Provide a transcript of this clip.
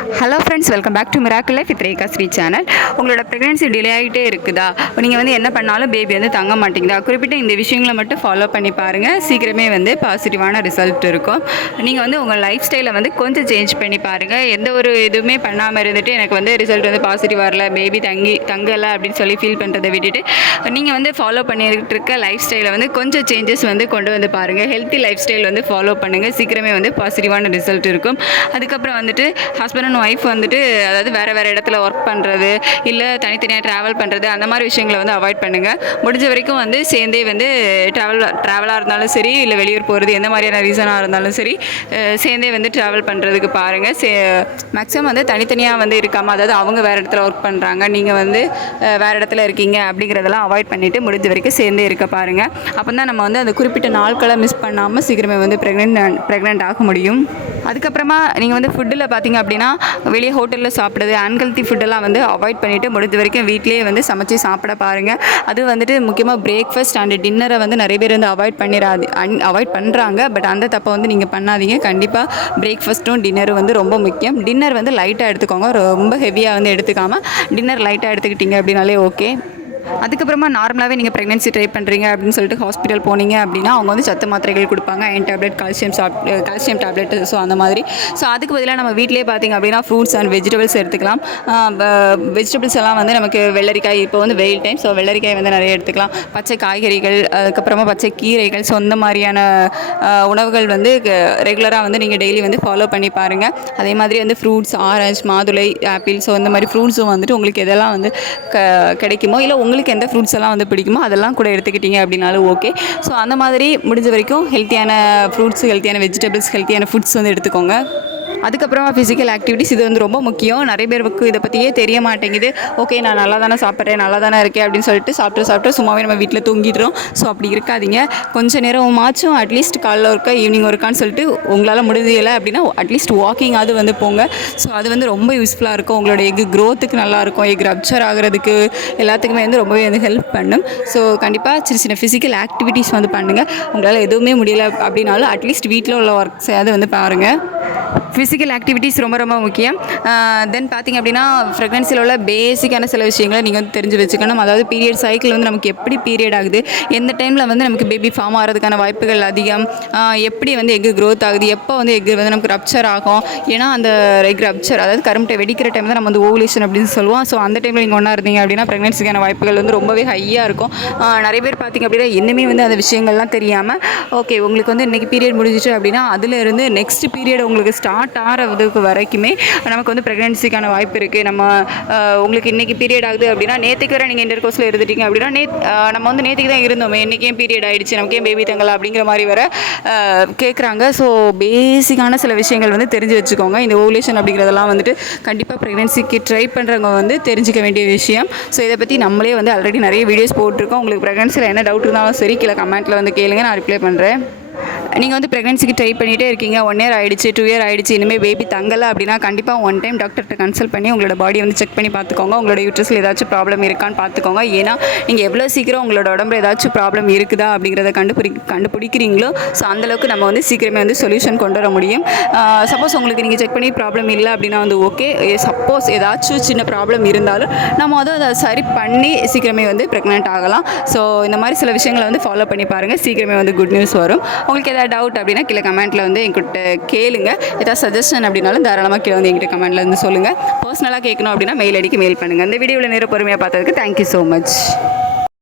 Hello friends, welcome back to miracle life with Rekha Sri channel. உங்களோட pregnancy delay ஆகிட்டே இருக்குதா? நீங்கள் வந்து என்ன பண்ணாலும் பேபி வந்து தங்க மாட்டேங்குதா? குறிப்பிட்ட இந்த விஷயங்களை மட்டும் ஃபாலோ பண்ணி பாருங்கள். சீக்கிரமே வந்து பாசிட்டிவான ரிசல்ட் இருக்கும். நீங்கள் வந்து உங்கள் லைஃப் ஸ்டைலை வந்து கொஞ்சம் சேஞ்ச் பண்ணி பாருங்கள். எந்த ஒரு இதுவுமே பண்ணாமல் இருந்துட்டு எனக்கு வந்து ரிசல்ட் வந்து பாசிட்டிவ் வரல, பேபி தங்கலை அப்படின்னு சொல்லி ஃபீல் பண்ணுறதை விட்டுட்டு நீங்கள் வந்து ஃபாலோ பண்ணிட்டு இருக்க லைஃப் ஸ்டைலை வந்து கொஞ்சம் சேஞ்சஸ் வந்து கொண்டு வந்து பாருங்கள். ஹெல்த்தி லைஃப் ஸ்டைல் வந்து ஃபாலோ பண்ணுங்கள். சீக்கிரமே வந்து பாசிட்டிவான ரிசல்ட் இருக்கும். அதுக்கப்புறம் வந்துட்டு ஹஸ்பண்ட் அண்ட் ஒய்ஃப் வந்துட்டு அதாவது வேறு இடத்துல ஒர்க் பண்ணுறது, இல்லை தனித்தனியாக ட்ராவல் பண்ணுறது, அந்த மாதிரி விஷயங்களை வந்து அவாய்ட் பண்ணுங்கள். முடிஞ்ச வரைக்கும் வந்து சேர்ந்தே வந்து ட்ராவலாக இருந்தாலும் சரி, இல்லை வெளியூர் போகிறது, எந்த மாதிரியான ரீசனாக இருந்தாலும் சரி, சேர்ந்தே வந்து ட்ராவல் பண்ணுறதுக்கு பாருங்கள். மேக்ஸிமம் வந்து தனித்தனியாக வந்து இருக்காமல், அதாவது அவங்க வேறு இடத்துல ஒர்க் பண்ணுறாங்க, நீங்கள் வந்து வேறு இடத்துல இருக்கீங்க அப்படிங்கிறதெல்லாம் அவாய்ட் பண்ணிவிட்டு முடிஞ்ச வரைக்கும் சேர்ந்தே இருக்க பாருங்கள். அப்போ தான் நம்ம வந்து அந்த குறிப்பிட்ட நாட்களை மிஸ் பண்ணாமல் சீக்கிரமே வந்து ப்ரெக்னென்ட் ஆக முடியும். அதுக்கப்புறமா நீங்கள் வந்து ஃபுட்டில் பார்த்தீங்க அப்படின்னா, வெளியே ஹோட்டலில் சாப்பிட்றது, அன்ஹெல்த்தி ஃபுட்டெல்லாம் வந்து அவாய்ட் பண்ணிவிட்டு முடிஞ்ச வரைக்கும் வீட்டிலேயே வந்து சமைச்சு சாப்பிட பாருங்கள். அது வந்துட்டு முக்கியமாக பிரேக்ஃபாஸ்ட் அண்ட் டின்னரை வந்து நிறைய பேர் வந்து அவாய்ட் பண்ணுறாங்க. பட் அந்த தப்பை வந்து நீங்கள் பண்ணாதீங்க. கண்டிப்பாக பிரேக்ஃபாஸ்ட்டும் டின்னரும் வந்து ரொம்ப முக்கியம். டின்னர் வந்து லைட்டாக எடுத்துக்கோங்க, ரொம்ப ஹெவியாக வந்து எடுத்துக்காமல் டின்னர் லைட்டாக எடுத்துக்கிட்டீங்க அப்படின்னாலே ஓகே. அதுக்கப்புறமா நார்மலாகவே நீங்கள் ப்ரெக்னென்சி ட்ரை பண்ணுறீங்க அப்படின்னு சொல்லிட்டு ஹாஸ்பிட்டல் போனீங்க அப்படின்னா அவங்க வந்து சத்து மாத்திரைகள் கொடுப்பாங்க, iron tablet, calcium tablet. So அந்த மாதிரி. ஸோ அதுக்கு பதிலாக நம்ம வீட்டிலே பார்த்திங்க அப்படின்னா ஃப்ரூட்ஸ் அண்ட் வெஜிடபிள்ஸ் எடுத்துக்கலாம். வெஜிடபிள்ஸ் எல்லாம் வந்து நமக்கு வெள்ளரிக்காய், இப்போ வந்து வெயில் டைம், ஸோ வெள்ளரிக்காய் வந்து நிறைய எடுத்துக்கலாம். பச்சை காய்கறிகள், அதுக்கப்புறமா பச்சை கீரைகள். ஸோ இந்த மாதிரியான உணவுகள் வந்து ரெகுலராக வந்து நீங்கள் டெய்லி வந்து ஃபாலோ பண்ணி பாருங்கள். அதே மாதிரி வந்து ஃப்ரூட்ஸ், ஆரஞ்சு, மாதுளை, ஆப்பிள், ஸோ இந்த மாதிரி ஃப்ரூட்ஸும் வந்துட்டு உங்களுக்கு எதெல்லாம் வந்து கிடைக்குமோ, இல்லை உங்களுக்கு எந்த ஃப்ரூட்ஸ் எல்லாம் வந்து பிடிக்குமோ அதெல்லாம் கூட எடுத்துக்கிட்டீங்க அப்படின்னாலும் ஓகே. ஸோ அந்த மாதிரி முடிஞ்ச வரைக்கும் ஹெல்த்தியான ஃப்ரூட்ஸ், ஹெல்த்தியான வெஜிடபிள்ஸ், ஹெல்த்தியான ஃபுட்ஸ் வந்து எடுத்துக்கோங்க. அதுக்கப்புறமா ஃபிசிக்கல் ஆக்டிவிட்டிஸ், இது வந்து ரொம்ப முக்கியம். நிறைய பேருக்கு இதை பற்றியே தெரிய மாட்டேங்குது. ஓகே, நான் நல்லா தானே சாப்பிட்றேன், நல்லா தானே இருக்கேன் அப்படின்னு சொல்லிட்டு சாப்பிட்டு சும்மாவே நம்ம வீட்டில் தூங்கிடுறோம். ஸோ அப்படி இருக்காதீங்க. கொஞ்சம் நேரமாச்சும் அட்லீஸ்ட் காலைல ஒருக்கா ஈவினிங் ஒருக்கான்னு சொல்லிட்டு உங்களால் முடியலை அப்படின்னா அட்லீஸ்ட் வாக்கிங் அது வந்து போங்க. ஸோ அது வந்து ரொம்ப யூஸ்ஃபுல்லாக இருக்கும். உங்களோட எக் க்ரோத்துக்கு நல்லாயிருக்கும், எக் ரப்ச்சர் ஆகிறதுக்கு எல்லாத்துக்குமே வந்து ரொம்பவே வந்து ஹெல்ப் பண்ணும். ஸோ கண்டிப்பாக சின்ன சின்ன ஃபிசிக்கல் ஆக்டிவிட்டீஸ் வந்து பண்ணுங்கள். உங்களால் எதுவுமே முடியலை அப்படின்னாலும் அட்லீஸ்ட் வீட்டில் உள்ள ஒர்க்ஸ் அது வந்து பாருங்கள். ஃபிசிக்கல் ஆக்டிவிட்டீஸ் ரொம்ப ரொம்ப முக்கியம். தென் பார்த்திங்க அப்படின்னா ப்ரெக்னன்சியில் உள்ள பேசிக்கான சில விஷயங்களை நீங்கள் வந்து தெரிஞ்சு வச்சுக்கணும். அதாவது பீரியட் சைக்கிள் வந்து நமக்கு எப்படி பீரியட் ஆகுது, எந்த டைமில் வந்து நமக்கு பேபி ஃபார்ம் ஆகிறதுக்கான வாய்ப்புகள் அதிகம், எப்படி வந்து எக் க்ரோத் ஆகுது, எப்போ வந்து எக் வந்து நமக்கு ரப்ச்சர் ஆகும். ஏன்னா அந்த எக் ரப்ச்சர், அதாவது கரும்பட்டை வெடிக்கிற டைம் தான் நம்ம வந்து ஓவுலேஷன் அப்படின்னு சொல்லுவோம். ஸோ அந்த டைமில் நீங்கள் ஒன்றா இருந்தீங்க அப்படின்னா ப்ரெக்னன்சிக்கான வாய்ப்புகள் வந்து ரொம்பவே ஹையாக இருக்கும். நிறைய பேர் பார்த்திங்க அப்படின்னா இன்னுமே வந்து அந்த விஷயங்கள்லாம் தெரியாமல், ஓகே உங்களுக்கு வந்து இன்றைக்கி பீரியட் முடிஞ்சிச்சு அப்படின்னா அதிலிருந்து நெக்ஸ்ட் பீரியட் உங்களுக்கு ஸ்டார்ட் ஆகிறதுக்கு வரைக்குமே நமக்கு வந்து ப்ரெக்னன்சிக்கான வாய்ப்பு இருக்குது. நம்ம உங்களுக்கு இன்றைக்கி பீரியட் ஆகுது அப்படின்னா நேற்றுக்கு வரை நீங்கள் இன்டர் கோர்ஸில் இருந்துட்டீங்க அப்படின்னா நம்ம வந்து நேற்றுக்கு தான் இருந்தோமே, இன்றைக்கி ஏன் பீரியட் ஆகிடுச்சு, நமக்கு ஏன் பேபி தங்கலாம் அப்படிங்கிற மாதிரி வர கேட்குறாங்க. ஸோ பேசிக்கான சில விஷயங்கள் வந்து தெரிஞ்சு வச்சுக்கோங்க. இந்த ஓவுலேஷன் அப்படிங்கிறதெல்லாம் வந்துட்டு கண்டிப்பாக ப்ரெக்னன்சிக்கு ட்ரை பண்ணுறவங்க வந்து தெரிஞ்சிக்க வேண்டிய விஷயம். ஸோ இதை பற்றி நம்மளே வந்து ஆல்ரெடி நிறைய வீடியோஸ் போட்டிருக்கோம். உங்களுக்கு ப்ரெக்னன்சியில் என்ன டவுட் இருந்தாலும் சரி கீழே கமெண்ட்டில் வந்து கேளுங்க, நான் ரிப்ளை பண்ணுறேன். நீங்கள் வந்து ப்ரெக்னன்சிக்கு ட்ரை பண்ணிகிட்டே இருக்கீங்க, 1 year ஆகிடுச்சு, 2 year ஆகிடுச்சு, இனிமேல் பேபி தங்கலை அப்படின்னா கண்டிப்பாக ஒன் டைம் டாக்டர்கிட்ட கன்சல்ட் பண்ணி உங்களோட பாடியை வந்து செக் பண்ணி பார்த்துக்கோங்க. உங்களோட யூட்ரஸில் ஏதாச்சும் ப்ராப்ளம் இருக்கான்னு பார்த்துக்கோங்க. ஏன்னா நீங்கள் எவ்வளோ சீக்கிரம் உங்களோட உடம்புல ஏதாச்சும் ப்ராப்ளம் இருக்குதா அப்படிங்கிறத கண்டுபிடிக்கிறீங்களோ, ஸோ அந்தளவுக்கு நம்ம வந்து சீக்கிரமே வந்து சொல்யூஷன் கொண்டு வர முடியும். சப்போஸ் உங்களுக்கு நீங்கள் செக் பண்ணி ப்ராப்ளம் இல்லை அப்படின்னா வந்து ஓகே. சப்போஸ் ஏதாச்சும் சின்ன ப்ராப்ளம் இருந்தாலும் நம்ம அதை சரி பண்ணி சீக்கிரமே வந்து ப்ரெக்னென்ட் ஆகலாம். ஸோ இந்த மாதிரி சில விஷயங்களை வந்து ஃபாலோ பண்ணி பாருங்கள். சீக்கிரமே வந்து குட் நியூஸ் வரும். உங்களுக்கு ஏதாவது டவுட் அப்படின்னா கீழே கமெண்ட்டில் வந்து என்கிட்ட கேளுங்க. ஏதாவது சஜஷன் அப்படின்னாலும் தாராளமாக கீழே வந்து என்கிட்ட கமெண்ட்டில் வந்து சொல்லுங்கள். பர்சனலாக கேட்கணும் அப்படின்னா மெயில் ஐடிக்கு மெயில் பண்ணுங்கள். இந்த வீடியோவில் நேரம் பொறுமையாக பார்த்ததுக்கு தேங்க்யூ ஸோ மச்.